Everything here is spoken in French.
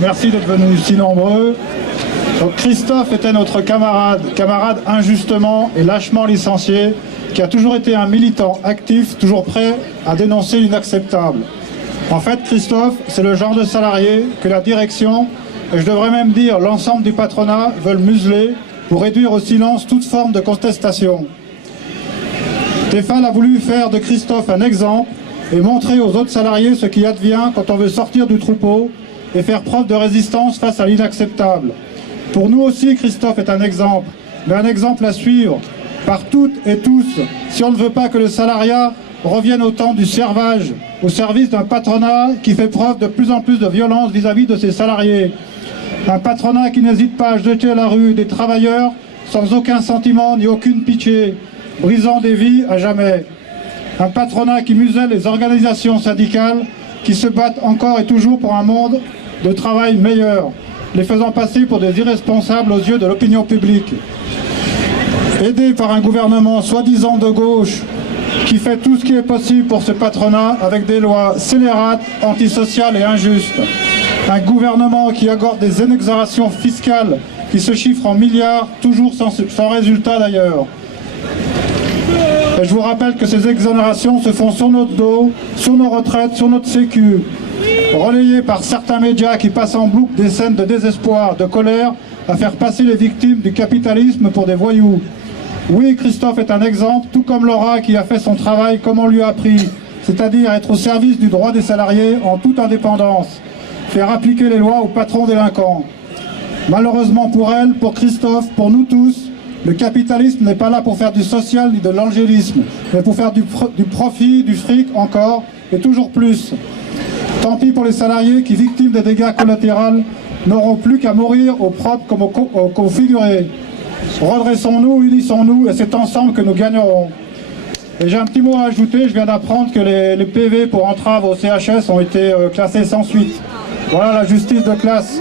merci d'être venus si nombreux. Donc Christophe était notre camarade injustement et lâchement licencié, qui a toujours été un militant actif, toujours prêt à dénoncer l'inacceptable. En fait, Christophe, c'est le genre de salarié que la direction, et je devrais même dire l'ensemble du patronat, veulent museler pour réduire au silence toute forme de contestation. Stéphane a voulu faire de Christophe un exemple et montrer aux autres salariés ce qui advient quand on veut sortir du troupeau et faire preuve de résistance face à l'inacceptable. Pour nous aussi, Christophe est un exemple, mais un exemple à suivre par toutes et tous, si on ne veut pas que le salariat revienne au temps du servage, au service d'un patronat qui fait preuve de plus en plus de violence vis-à-vis de ses salariés. Un patronat qui n'hésite pas à jeter à la rue des travailleurs sans aucun sentiment ni aucune pitié, brisant des vies à jamais. Un patronat qui muselle les organisations syndicales qui se battent encore et toujours pour un monde de travail meilleur, les faisant passer pour des irresponsables aux yeux de l'opinion publique. Aidé par un gouvernement soi-disant de gauche qui fait tout ce qui est possible pour ce patronat avec des lois scélérates, antisociales et injustes. Un gouvernement qui accorde des exonérations fiscales qui se chiffrent en milliards, toujours sans résultat d'ailleurs. Et je vous rappelle que ces exonérations se font sur notre dos, sur nos retraites, sur notre sécu, relayées par certains médias qui passent en boucle des scènes de désespoir, de colère, à faire passer les victimes du capitalisme pour des voyous. Oui, Christophe est un exemple, tout comme Laura qui a fait son travail comme on lui a appris, c'est-à-dire être au service du droit des salariés en toute indépendance, faire appliquer les lois aux patrons délinquants. Malheureusement pour elle, pour Christophe, pour nous tous, le capitalisme n'est pas là pour faire du social ni de l'angélisme, mais pour faire du profit, du fric encore, et toujours plus. Tant pis pour les salariés qui, victimes des dégâts collatéraux, n'auront plus qu'à mourir au propre comme au figuré. Redressons-nous, unissons-nous, et c'est ensemble que nous gagnerons. Et j'ai un petit mot à ajouter, je viens d'apprendre que les PV pour entrave au CHS ont été classés sans suite. Voilà la justice de classe.